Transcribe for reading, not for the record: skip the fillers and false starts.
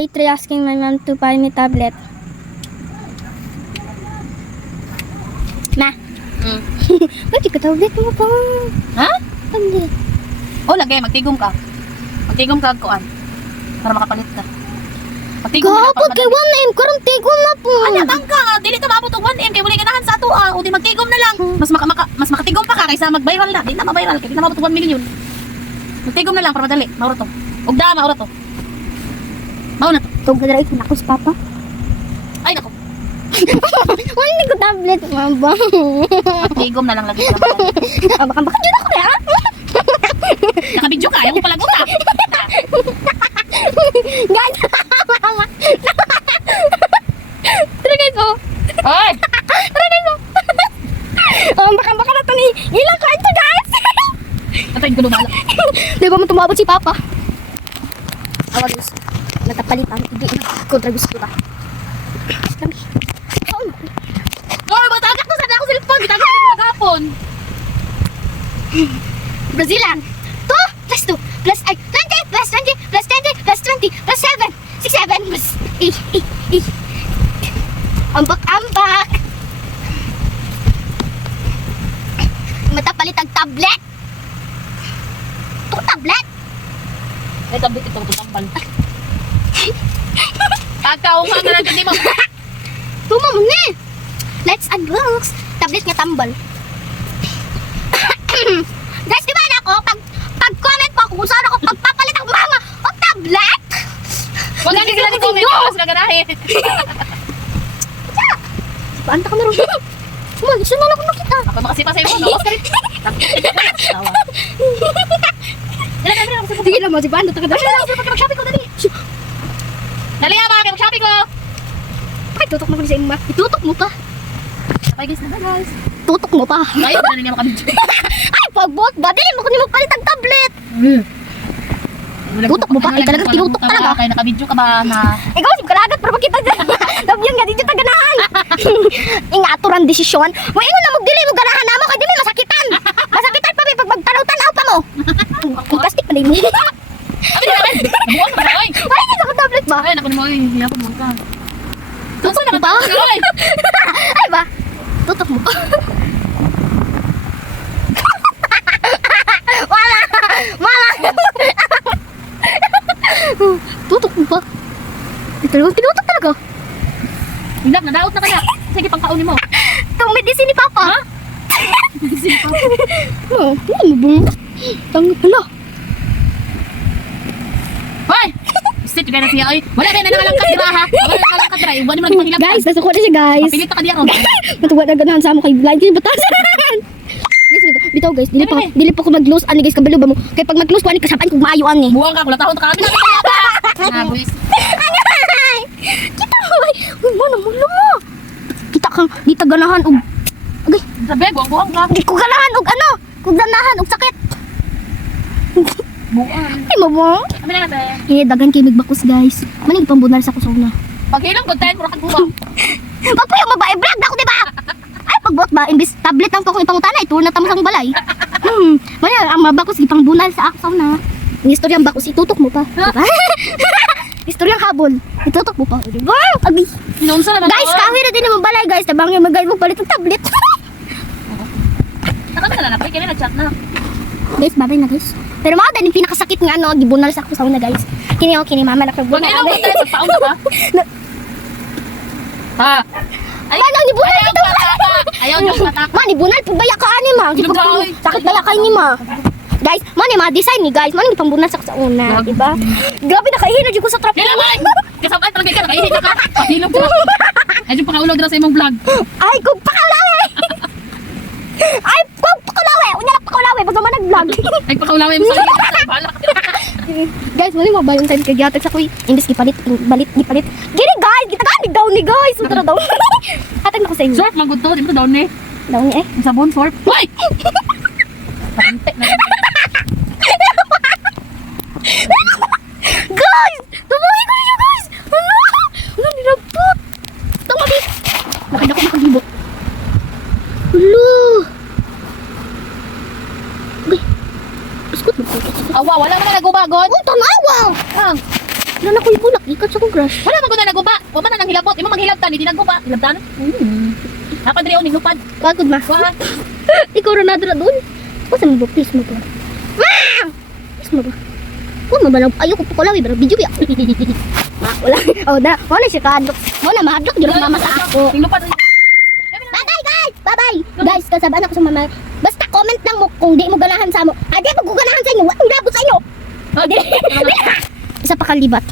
Day 3 asking my mom to buy me tablet. Ma. Pwede ka tablet mo pa. Ha? Tablet. O, lagay, magtigom ka. Magtigom ka, kuan. Para makapalit ka. Magtigom ka. Kapag kay 1M, karong tigom na po. Anya, tangka. Dili ka maabot og 1M. Kaya wala ganahan sa ato. O, di magtigom na lang. Mas makatigom pa ka kaysa mag-viral na. Di na ma-viral. Kaya di na maabot og 1 million. Magtigom na lang para madali. Mauro to. Og da, mauro to. Mauna to. Ito ka dara ikin ako sa papa. Ay, nako. Wala hindi ko tablet, mama. Magtigom na lang lagi para madali. Baka dyan ako na. Nakabidyo ka. Ayaw mo palagot ka. Guys, mama. Tara guys, oh. Oy! Tara guys, oh. Baka na ito ni ilang ka ito, guys. Atayin ko lumala. Di ba mo tumabot si papa? Awas. Natapalitan. Hindi na. Kontrabis ko ba? Kami. Or, matagak na sana ako sa cellphone. Bitagak ko magapon. Brazilian. 2 plus 2 plus 20 plus 20 plus 20 plus 20 plus 7. 6, 7 plus ambak. Matapalit ang tablet. Ito tablet. Ay, tablet ito. Tutambal. Kakaw nga nga lang. Hindi mo. Tuma mo na. Let's unbox. Tablet nga tambal. Guys, di ba na ako? Pag-comment po ako kung saan ako pagpapalit ang mama o tablet. Huwag nga sila ni-comment. Huwag sila ganahin. Paanta ka meron. Isa na lang ako nakita. Ako makasipa sa'yo. Nawas ka rin. Tawa. Sige na mo, si Paanta ka Dali lang, mag-shopping ko, dali. Dali ha, mga mag-shopping ko. Ay, tutok mo ko sa ima. Itutok mo pa. Okay guys, na guys. Tutok mo pa. Ayaw, na niya makabidyo. Ay, pagbot ba? Dili mo ko ni magpalit ang tablet. Tutok mo pa? Ay, talagang tinutok talaga. Kaya nakabidyo ka ba na... Ikaw, si kalagat para makita dyan. Sabihan nga, di dyan taganahan. Ingaturan desisyon. Mo ingon na magdili mo ganahan na mo, kaya di mo masakitan. Masakitan pa, pag magtanaw-tanaw pa mo. Plastic pa din mo. Abi na naman! Nabuwan ka na, oy! Ay, hindi ako tablet ba? Ay, nakon mo, oy. Hiyapon mo ka. Tutok mo pa? Oy! Ay ba? Tutok mo pa? Wala! Tutok mo pa? Talagang tinutok talaga. Hinap, nadaot na kaya. Sige, pangkaunin mo. Itong medicine ni Papa. Ha? Oh, hindi mo bang? Tanga pala. Hoy! Sit ka na siya, oy. Wala ba na nangalangkat dira, ha? Wala na nangalangkat dira. Iwan mo lang pangilap. Guys, nasa ko na siya guys. Mapilit pa ka diya, oh. Matuwa na ganahan sa amo kay blind kayo batasan. Guys, bitaw guys, dili pa ko mag-close ani guys kabalo ba mo. Kay pag mag-close ko ani kasapan ko maayo ani. Buwang ka, kulatahon ka kami. Ah, boys. Kita mo ay, mo na mo. Kita kang di ta ganahan og agay, Sabi, buwang ka. di ko ganahan og ano, kog ganahan og sakit. Buwang. Ay mo mo. Kami na natin. Eh dagan kay migbakos guys. Manig pambunal sa kusog na. Pag ilang content, mura kang buwang. Pagpuyo mo ba i-vlog ako di ba? Ay pagbot ba imbis tablet ang ko kung ipangutana ito na tamo sang balay. Maya ang mabakos ipang bunal sa ako na. Ang istoryang bakos itutok mo pa. Diba? Istoryang habol. Itutok mo pa. Diba? Abi. Sinunsa naman. Guys, kahoy na din naman balay guys. Tabang yung mag-guide mo palit ng tablet. Nakami na napay, kaya nag-chat na. Guys, babay na guys. Pero mga din yung pinakasakit nga no, gibunal sa ako na guys. Kini o kini mama Pag nakabunal. ilang content, pagpaon ka. Ha? Ay, nang nibunal ito. Ayaw nyo patak. Ma, nibunal pabaya ka ani ma. Ginagawa. Sakit baya kay ni ma. Guys, man yung mga design ni guys. Man yung pambunal sa una, di ba? Grabe nakahina jud ko sa trap. Kailan mo? Kasabay talaga ka, nakaihit ka. Pahilog ka. Ay, yung pakaulaw dira sa imong vlog. Ay, kung pakalawe! Ay, kung pakalawe! Unya na pakalawe, bago man nag-vlog. Ay, pakaulawin mo sa iyo. Bahala ka. Guys, muli mo ba yung time kay Giatag sa kuy? Imbis gipalit, gipalit. Gini guys, gitaganig daw ni guys. Sutra daw. Hatag na ko sa inyo. Surf, magod to. Di mo to down eh. Daw ni eh. Ang sabon, surf. Hoy! Pakantek na. Guys! Tumawin ko niyo guys! Ano? Ano nilagpot? Tumabi! Nakita ko nakagibot. Hello! Uy! Biskot mo po. Awa, wala naman nagubagod. Uy, tanawa! Ah, Wala na ko ibulak, ikat sa kong crush. Wala man ko na naguba. Wa man na nang hilabot. Imo manghilabtan, hindi naguba. Hilabtan. Apan diri uning lupad. Pagod ma. Wa. Ikaw rin nadra doon. Basta mo ba? Please mo ba? Please mo ba? Huwag mo ba na? Ayoko po ko lang. Pero video biya. Wala. Oh, na. Wala siya kahadlok. Wala, mahadlok. Di lang mama sa ako. Ning lupad. Bye-bye, guys! Bye-bye! Guys, kasabaan ako sa mama. Basta comment lang mo kung di mo ganahan sa mo. Ah, di mo ganahan sa inyo. Walang labot sa inyo. Oh, Isa pa kalibat.